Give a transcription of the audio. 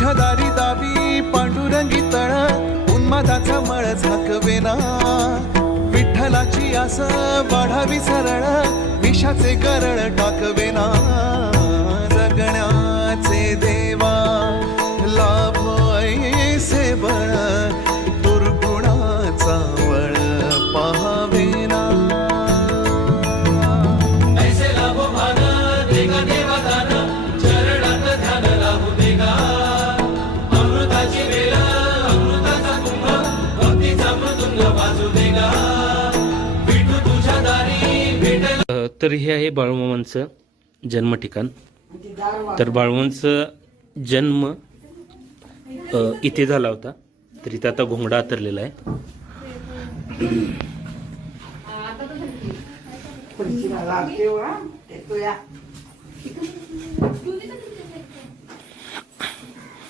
तुझ्या दारी दावी पांडुरंगी तळ उन्मादाचा मळ झाकवेना विठ्ठलाची आस वाढावी सरळ विषाचे गरळ टाकवेना जगण्याचे देवा लाभ ऐसे बळ दुर्गुणाचा वळ पाहावेना ऐसे लाभो भान देगा देवा दान चरणात ध्यान लाभू देगा अमृताची वेळ अमृताचा कुंभ भक्तीचा मृदुंग वाजू देगा विठू तुझ्या दारी भेटेल. तर हे आहे बाळूमामांचं जन्म ठिकाण. तर बाळूमांचं जन्म इथे झाला होता. तर इथे आता घोंगडा आतरलेला आहे.